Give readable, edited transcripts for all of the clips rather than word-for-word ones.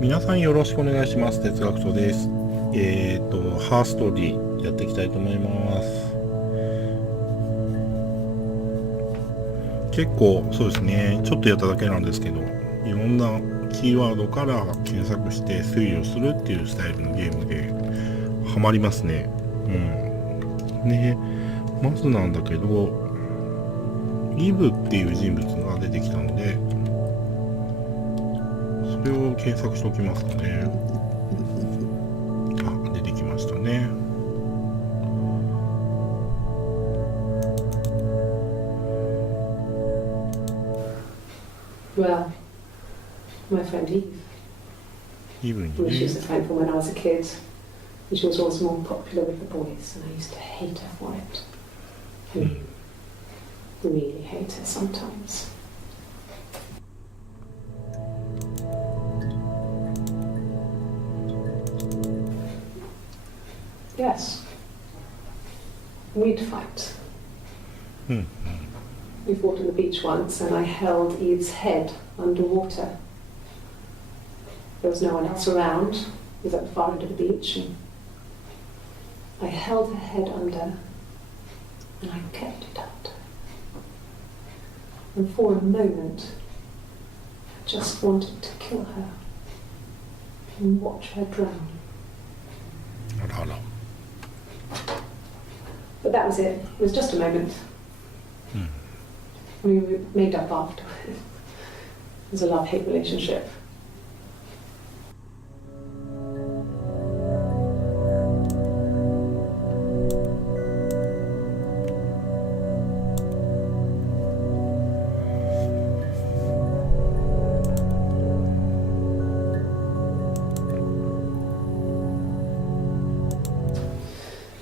皆さんよろしくお願いします。哲学者です。ハーストーリーやっていきたいと思います。結構そうですね、ちょっとやっただけなんですけど、いろんなキーワードから検索して推理をするっていうスタイルのゲームでハマりますね。ね、まずなんだけど、イブっていう人物が出てきたので、それを検索しておきますかね。あ、出てきましたね。Well, my friend Eve. She was a friend from when I was a kid. And she was always more popular with the boys, and I used to hate her for it. Really hate her sometimes. Yes. We'd fight. We fought on the beach once, and I held Eve's head underwater. There was no one else around. It was at the far end of the beach, and I held her head under, and I kept it under. And for a moment, I just wanted to kill her and watch her drown. But that was it. It was just a moment. We made up afterwards. It was a love-hate relationship.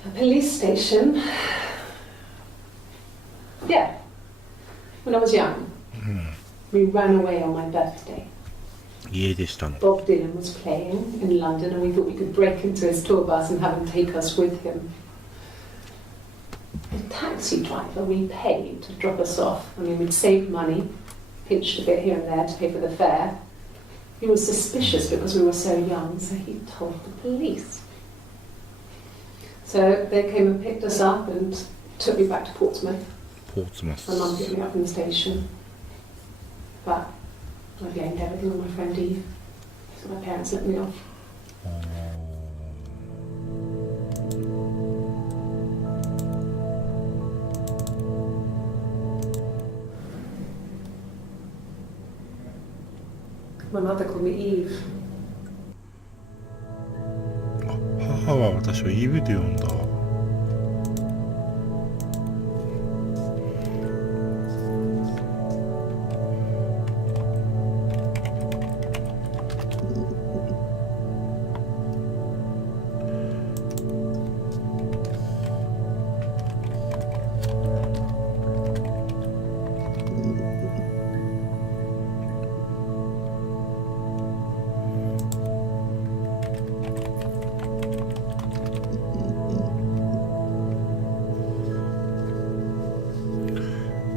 A police station. Yeah. When I was young, we ran away on my birthday. Bob Dylan was playing in London, and we thought we could break into his tour bus and have him take us with him. The taxi driver we paid to drop us off. I mean, we'd saved money, pinched a bit here and there to pay for the fare. He was suspicious because we were so young, so he told the police. So they came and picked us up and took me back to Portsmouth. My mum picked me up from the station. But I blamed everything on my friend Eve. So my parents let me off. My mother called me Eve. 母は私をイブと呼んだ。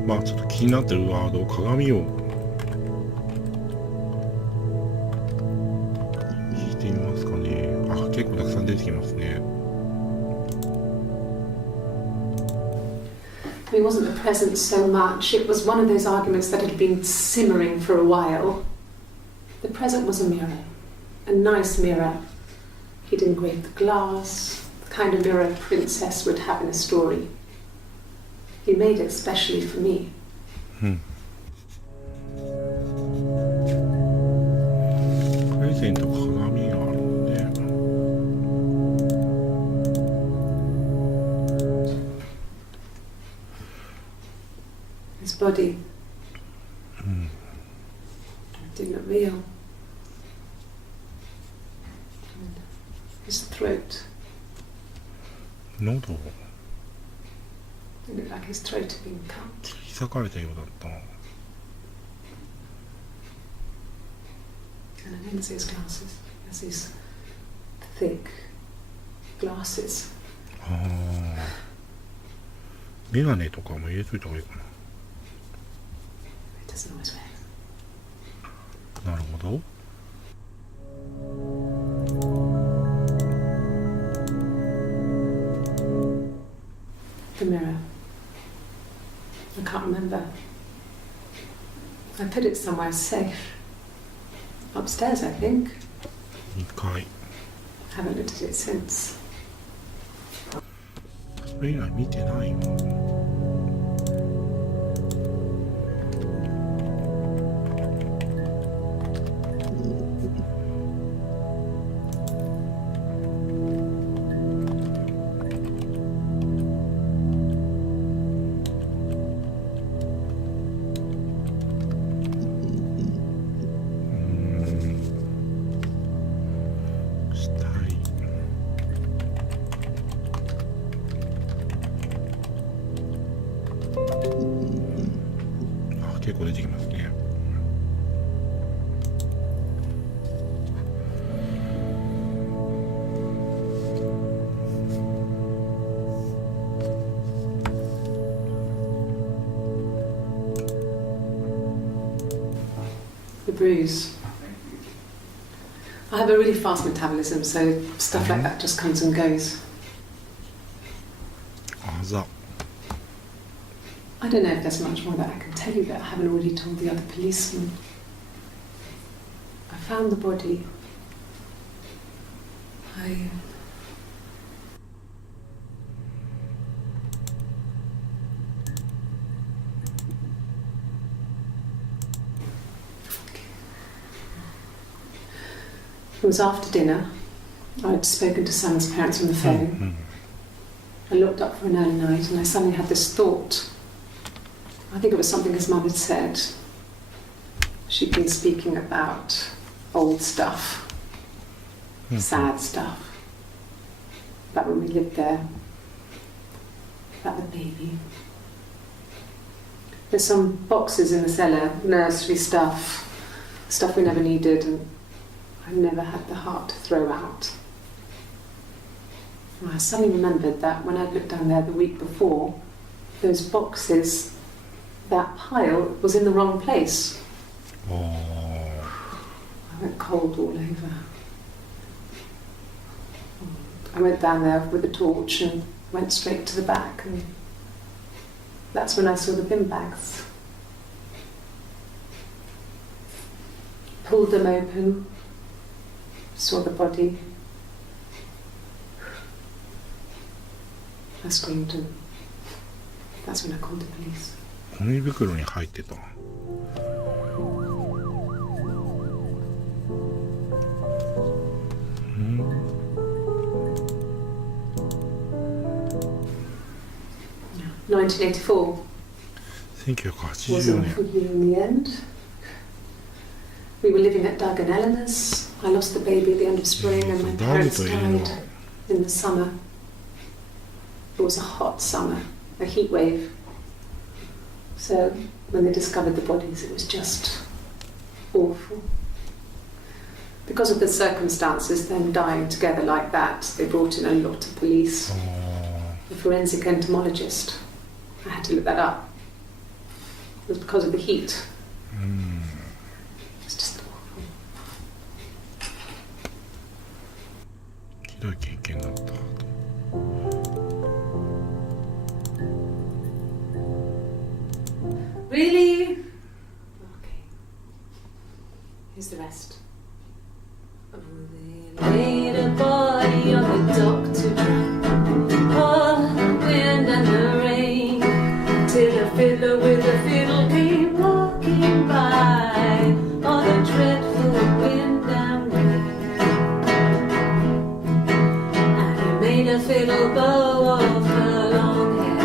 まあちょっと気になってるワード、鏡を引いてみますかね。あ、結構たくさん出てきますね。It wasn't the present so much. It was one of those arguments that had been simmering for a while. The present was a mirror, a nice mirror. He'd engraved the glass, the kind of mirror a princess would have in a story. He made it specially for me. プレゼント鏡があるんで。His body didn't look real. And his throat. 喉 It looked like his throat had been cut. 切り裂かれたようだった。And I didn't see his glasses. He has these thick glasses. ああ。メガネとかも入れといた方がいいかな。It doesn't always work. なるほど。put it somewhere safe. Upstairs, I think. 2階。 Haven't looked at it since. それ以来見てないよ。結構出てきますね。The bruise. I have a really fast metabolism, so stuff like that just comes and goes. あざ。I don't know if there's much more that I can tell you that I haven't already told the other policemen. I found the body. It was after dinner. I'd spoken to Sam's parents on the phone. I looked up for an early night and I suddenly had this thought. I think it was something his mum had said. She'd been speaking about old stuff, sad stuff, about when we lived there, about the baby. There's some boxes in the cellar, nursery stuff we never needed, and I never had the heart to throw out. And I suddenly remembered that when I'd looked down there the week before, those boxes, that pile was in the wrong place. Oh. I went cold all over. I went down there with a torch and went straight to the back, and that's when I saw the bin bags. Pulled them open, saw the body. I screamed, and that's when I called the police. ゴミ袋に入ってた。1984 1980 was an 年。 awful year in the end. We were living at Doug and Eleanor's. I lost the baby at the end of spring, and my parents died in the summer. It was a hot summer, a heat wave. So when they discovered the bodies, it was just awful. Because of the circumstances, them dying together like that, they brought in a lot of police. A forensic entomologist. I had to look that up. It was because of the heat. It's just awful. ひどい経験だった。Really? Okay. Here's the rest. Oh, they laid a body on the dock to dry. Oh, the wind and the rain. Till a fiddler with a fiddle came walking by. Oh, the dreadful wind and rain. And he made a fiddle bow of her long hair.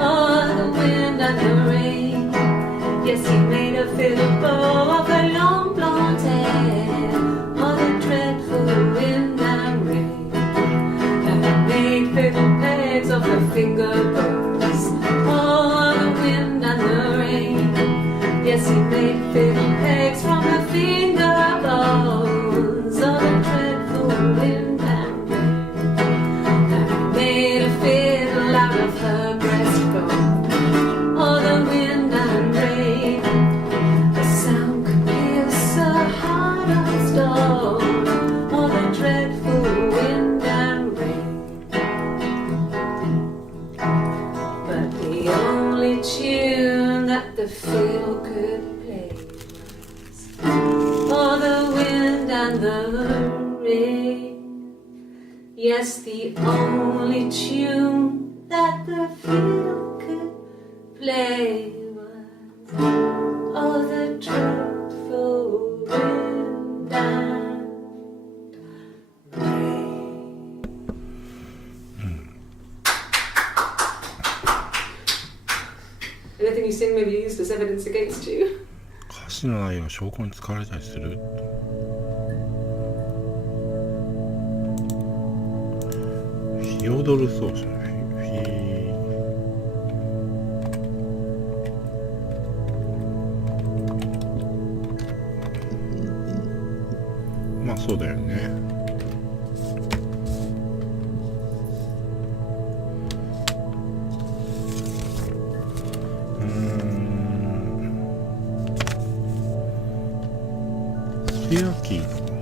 Oh, the wind and the rain. Yes, he made a fiddle bow of her long blonde hair. Oh, the dreadful wind and rain. And he made fiddle pegs of her finger bows. Oh, the wind and the rain. Yes, he made fiddle pegs from her finger bows. Oh, the dreadful wind and rain. And he made a fiddle out of her breastbone. Oh, the wind and rain. The sound could pierce a heart of stone. Oh, the dreadful wind and rain. But the only tune that the fiddle could play the rain. Yes, the only tune that the field could play was all the dreadful wind and rain. Anything you sing may be used as evidence against you. 歌詞の内容が証拠に使われたりする。フィオドル奏者まあそうだよね。スペアキーとか。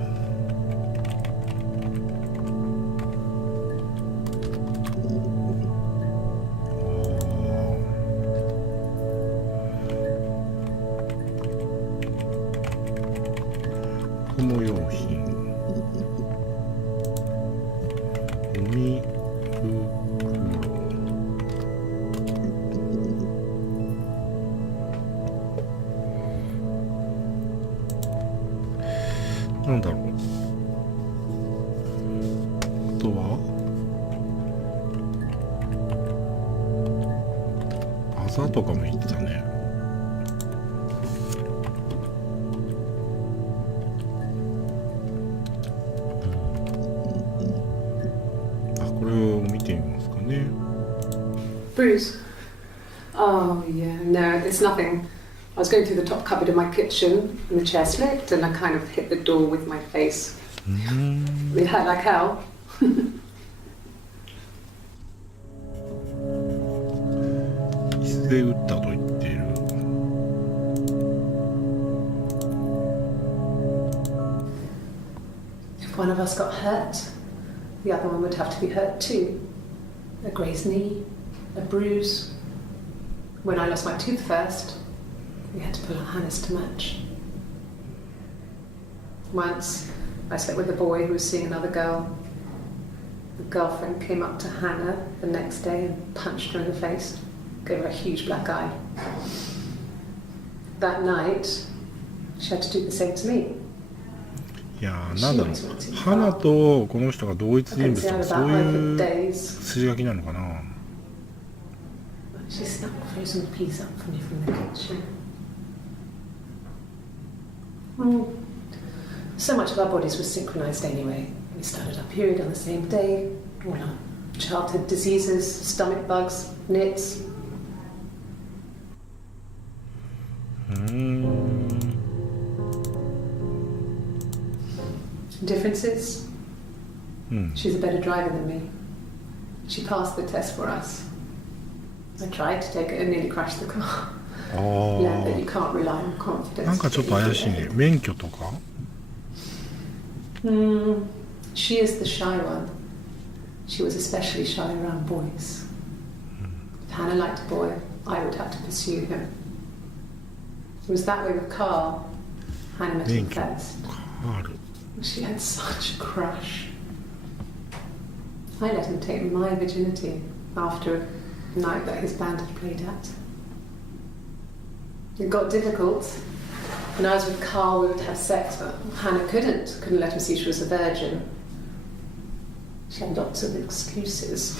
子供用品、ゴミ袋、なんだろう。あとはあざとかも言ってたね。これを見てみますかね。Bruce? Oh, yeah, no, it's nothing. I was going through the top cupboard in my kitchen and the chair slipped and I kind of hit the door with my face. It hurt like hell. 椅子で打ったと言っている。If one of us got hurt, the other one would have to be hurt too. A grazed knee, a bruise. When I lost my tooth first, we had to pull our harness to match. Once, I slept with a boy who was seeing another girl. The girlfriend came up to Hannah the next day and punched her in the face, gave her a huge black eye. That night, she had to do the same to me. いやー、なんだろう、花とこの人が同一人物とかそういう筋書きなのかな。She snapped frozen peas up for me from the kitchen. So much of our bodies was synchronized anyway. We started our period on the same day. All our childhood diseases, stomach bugs, nits. Differences? She's a better driver than me. She passed the test for us. I tried to take it and nearly crashed the car. Learned that you can't rely on confidence. なんかちょっと怪しいね。免許とかShe is the shy one. She was especially shy around boys. If Hannah liked a boy, I would have to pursue him. It was that way with Carl. Hannah met him first. She had such a crush. I let him take my virginity after a night that his band had played at. It got difficult. When I was with Carl, we would have sex, but Hannah couldn't let him see she was a virgin. She had lots of excuses.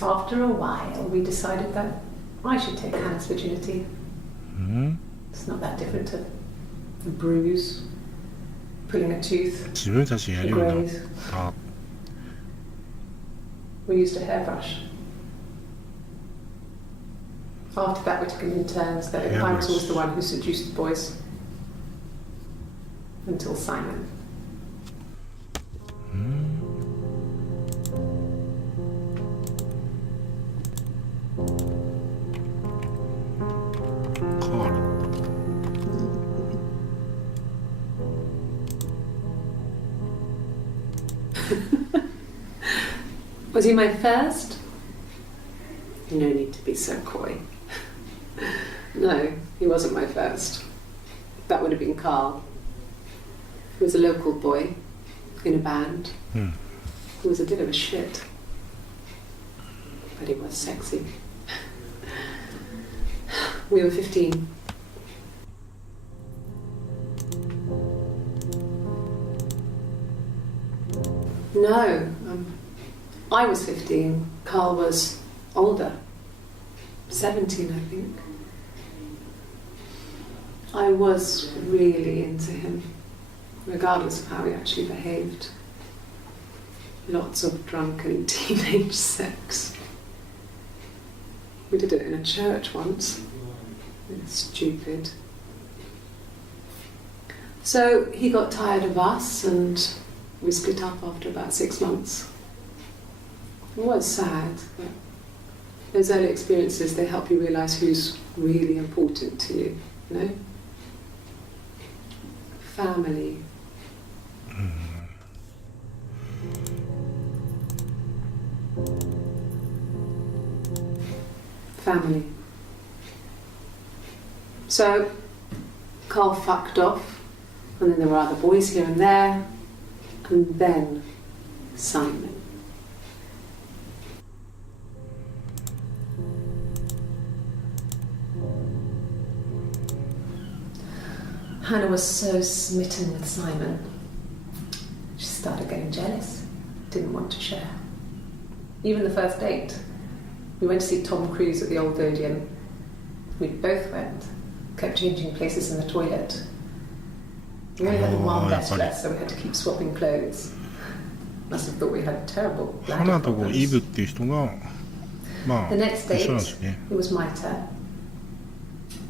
After a while, we decided that I should take Hannah's virginity. It's not that different to a bruise, pulling a tooth, a graze. We used a hairbrush. After that, we took it in turns, though I was always the one who seduced the boys. Until Simon. Was he my first? No need to be so coy. No, he wasn't my first. That would have been Carl. who was a local boy in a band, Hmm. who was a bit of a shit, but he was sexy. We were 15. No, I was 15. Carl was older, 17, I think. I was really into him, regardless of how he actually behaved. Lots of drunken teenage sex. We did it in a church once. It's stupid. So he got tired of us and we split up after about 6 months. It was sad, but those early experiences, they help you realise who's really important to you, you know? Family. Family. So, Carl fucked off, and then there were other boys here and there, and then Simon. Hannah was so smitten with Simon, she started getting jealous, didn't want to share. Even the first date, we went to see Tom Cruise at the Old Odeon. We both went, kept changing places in the toilet. We only had one best dress, so we had to keep swapping clothes. Must have thought we had terrible bladder 花とイブっていう人が、まあ、 The next date, 一緒なんですね。 it was my turn.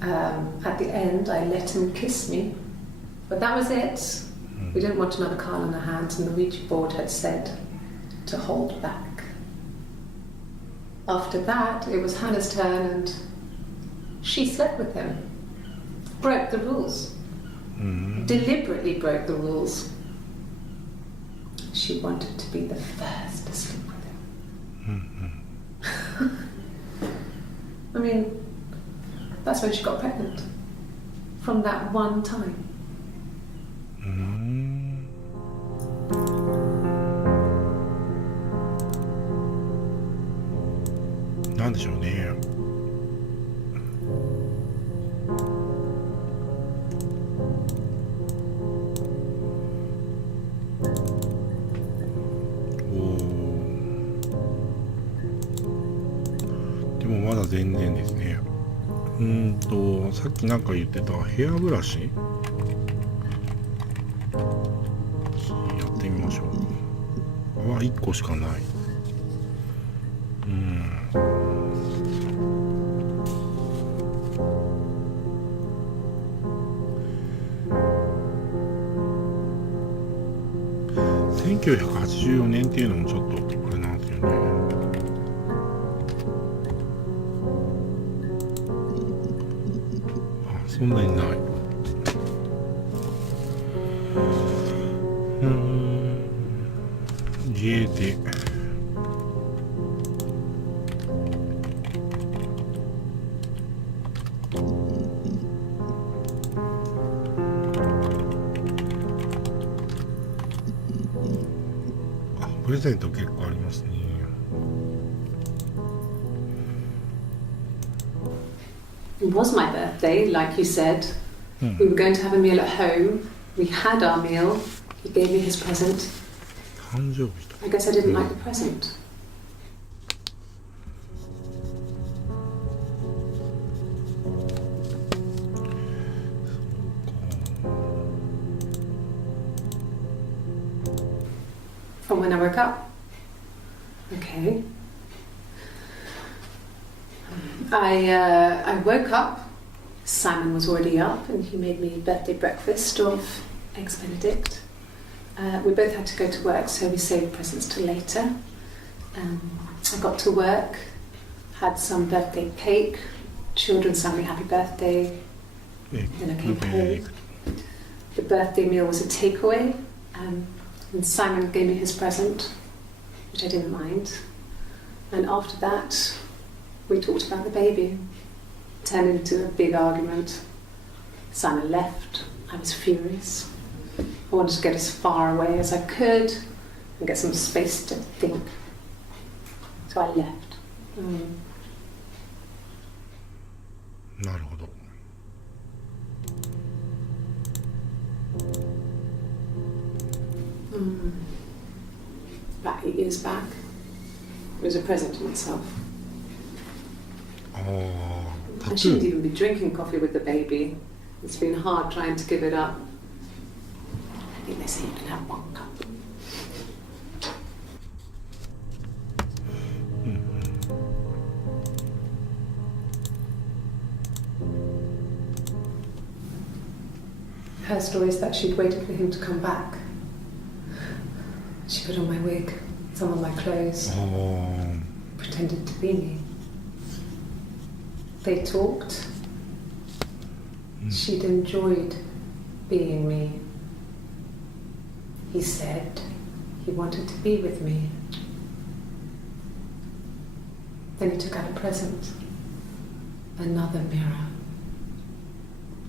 At the end, I let him kiss me, but that was it. We didn't want another Carl on our hands, and the Ouija board had said to hold back. After that, it was Hannah's turn, and she slept with him. Broke the rules. Deliberately broke the rules. She wanted to be the first to sleep with him. I mean, that's when she got pregnant. From that one time. なんでしょうね。でもまだ全然ですね。さっきなんか言ってたヘアブラシやってみましょう。は1個しかない。1984年っていうのもちょっとあれなんですよね。あ、そんなにない。家でプレゼント結構ありますね。It was my birthday, like you said. We were going to have a meal at home. We had our meal. He gave me his present. 誕生日と。I guess I didn't like the present. From when I woke up. Okay. I woke up. Simon was already up, and he made me birthday breakfast of eggs Benedict. We both had to go to work, so we saved presents till later. I got to work, had some birthday cake. Children sang me happy birthday. Then I came home. The birthday meal was a takeaway. And Simon gave me his present, which I didn't mind. And after that, we talked about the baby. It turned into a big argument. Simon left. I was furious. I wanted to get as far away as I could and get some space to think. So I left. なるほど。About 8 years back, it was a present to myself. ああ、タ I トゥ shouldn't ー。 even be drinking coffee with the baby. It's been hard trying to give it up. I think they say you can have 1 cup. Her story is that she'd waited for him to come back. She put on my wig, some of my clothes, ああ、 pretended to be me. They talked. She'd enjoyed being me. He said he wanted to be with me. Then he took out a present. Another mirror.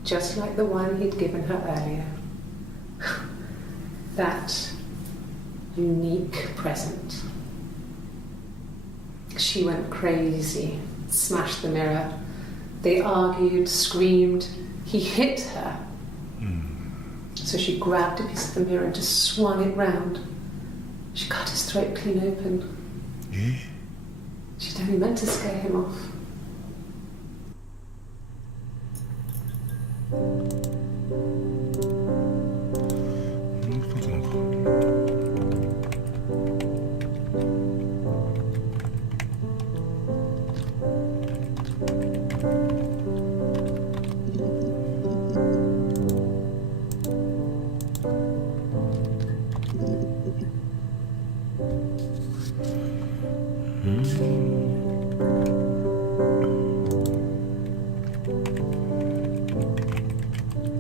Just like the one he'd given her earlier. That unique present. She went crazy, smashed the mirror. They argued, screamed. He hit her. So she grabbed a piece of the mirror and just swung it round. She cut his throat clean open. She'd only meant to scare him off. もう一つのか。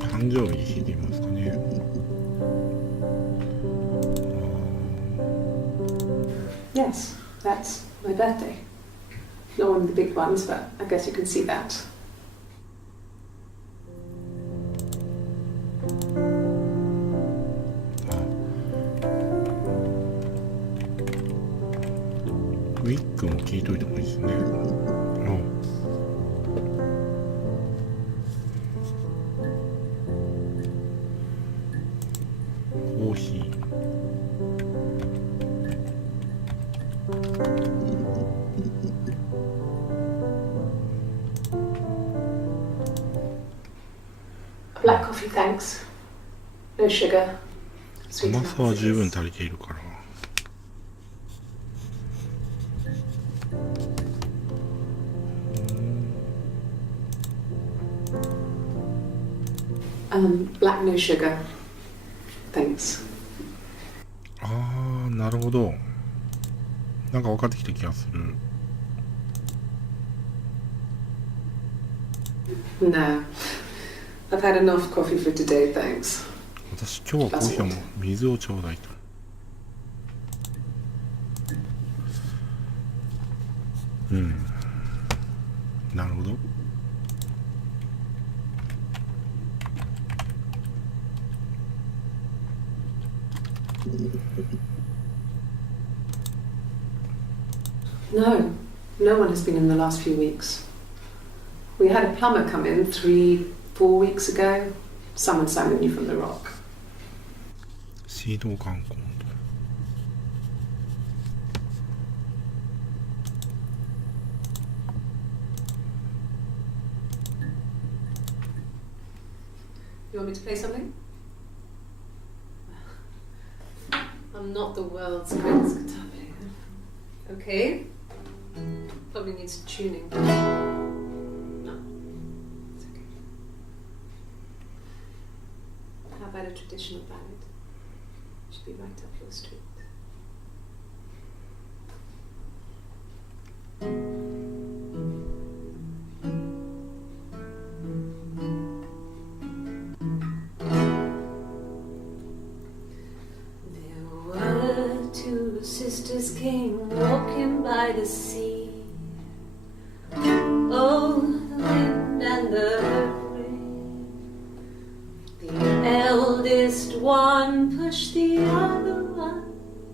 誕生日日で言いますかね。Yes, that's my birthday. Not one of the big ones, but I guess you can see that. Ah. ウィッグも聞いといた方がいいですね。コーヒー。Black coffee, thanks. No sugar. Sweet 甘 enough さは as it 十分 is. 足りているから。Black no sugar. Thanks. ああ、なるほど。なんか分かってきた気がする。No. I've had enough coffee for today, thanks. 私今日はコーヒーはもう水をちょうだいと。なるほど。No. No one has been in the last few weeks. We had a plumber come in 3-4 weeks ago. Someone summoned you from the rock. 水道管工。You want me to play something? I'm not the world's greatest guitar player. Okay. Probably needs tuning. No. It's okay. How about a traditional ballad? Should be right up your street. Sisters came walking by the sea. Oh, the wind and the rain. The elder eldest one pushed the other one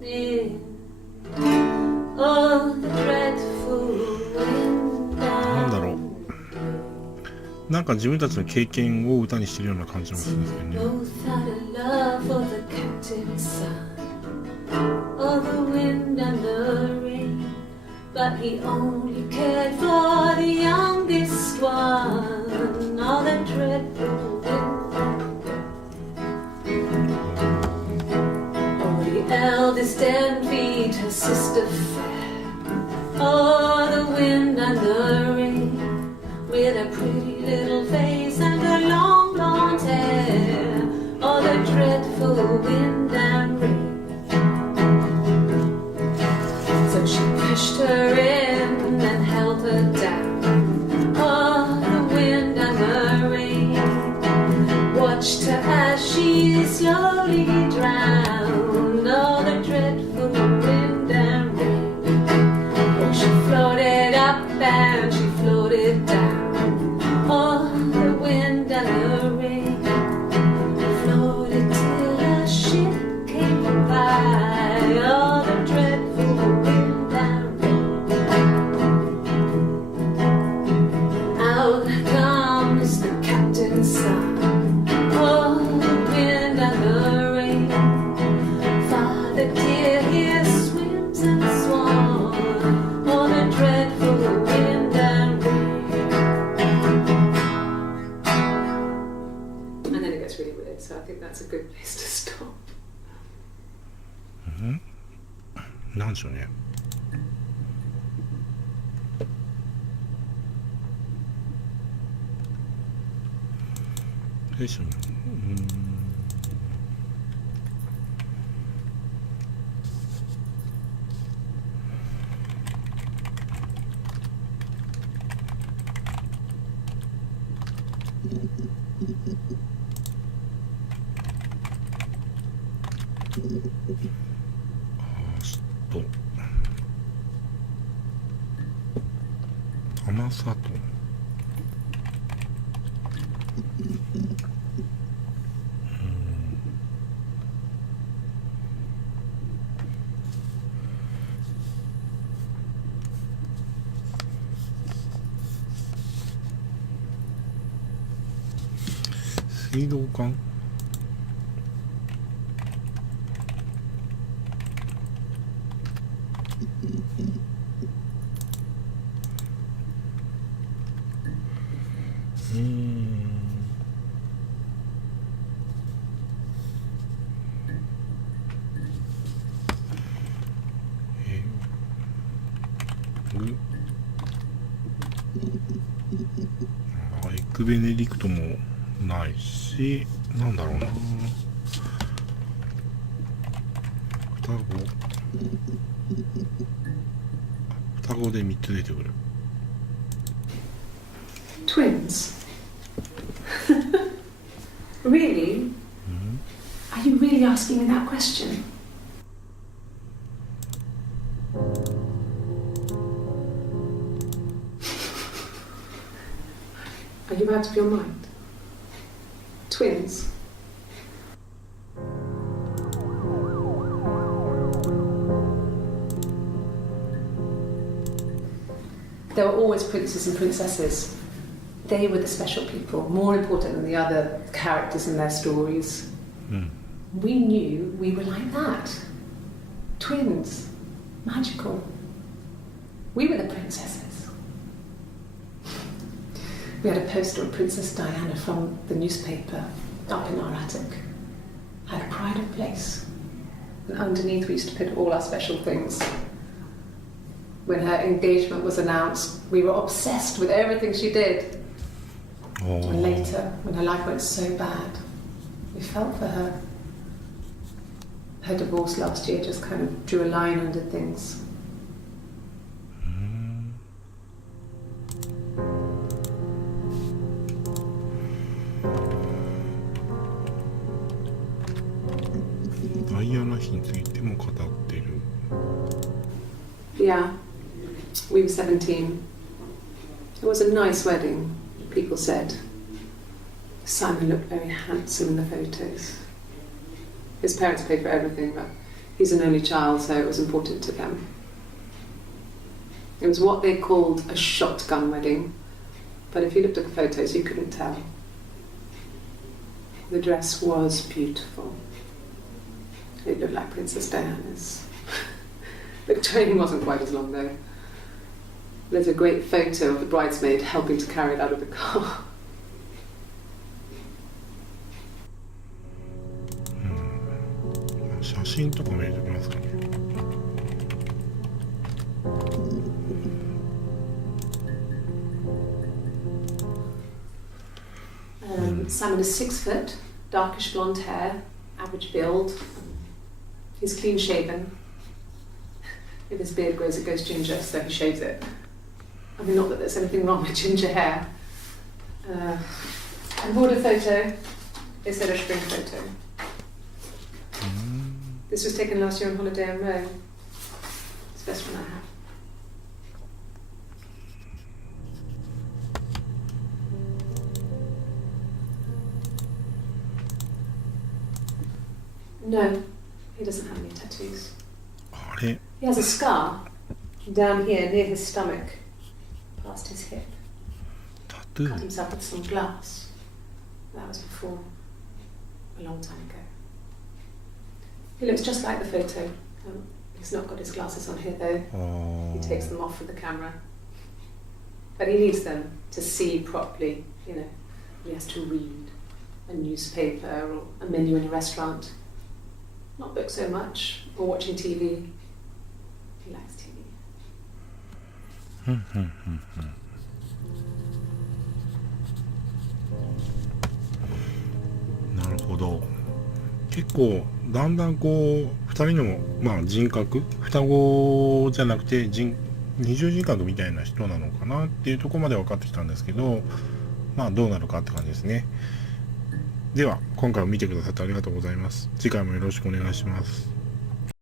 in. Oh, the dreadful wind なんだろ down. う、なんか自分たちの経験を歌にしてるような感じもするんですけどね。 Both had a love for the captain's son. Oh, the wind and the rain. But he only cared for the youngest one. Oh, the dreadful wind. Oh, the eldest envied her sister fair. Oh, the wind and the rain. With a pretty little face and her long blonde hair. Oh, the dreadful wind and rain. So she pushed her in and held her down. Oh, the wind and the rain. Watched her as she slowly drowned. Oh, the dreadful wind and rain. Oh, she floated up and she floated down. Oh, the wind and the rain. Floated till a ship came by. Oh, the dreadful wind and rain. Out comes the captain's son. Oh, the wind and the rain. Father dear, here swims and swan. Oh, the dreadful wind and rain. And then it gets really weird, so I think that's a good place to stop. なんでしょうね。よいしょ。甘さと水道管エッグベネディクトもないし、なんだろうな、双子で3つ出てくる。 Twins? Really? Are you really asking me that question? Are you out of your mind? Twins? There were always princes and princesses. They were the special people, more important than the other characters in their stories. We knew we were like that. Twins. Magical. We were the princesses. We had a poster of Princess Diana from the newspaper up in our attic. Had a pride of place. And underneath we used to put all our special things. When her engagement was announced, we were obsessed with everything she did. And later, when her life went so bad, we felt for her. Her divorce last year just kind of drew a line under things. Yeah, we were 17. It was a nice wedding, people said. Simon looked very handsome in the photos. His parents paid for everything, but he's an only child, so it was important to them. It was what they called a shotgun wedding, but if you looked at the photos, you couldn't tell. The dress was beautiful. It looked like Princess Diana's. The train wasn't quite as long, though. There's a great photo of the bridesmaid helping to carry it out of the car. Simon is 6 foot, darkish blonde hair, average build. He's clean shaven. If his beard grows, it goes ginger, so he shaves it. I mean, not that there's anything wrong with ginger hair. And border photo instead of spring photo. This was taken last year on holiday in Rome. It's the best one I have. No, he doesn't have any tattoos. He has a scar down here near his stomach, past his hip. Tattoo? Cut himself with some glass. That was before, a long time ago. He looks just like the photo. He's not got his glasses on here though. He takes them off with the camera. But he needs them to see properly, you know. He has to read a newspaper or a menu in a restaurant. Not books so much, or watching TV. He likes TV. なるほど。結構だんだんこう2人の、人格、双子じゃなくて二重人格みたいな人なのかなっていうところまで分かってきたんですけど、どうなるかって感じですね。では今回も見てくださってありがとうございます。次回もよろしくお願いします。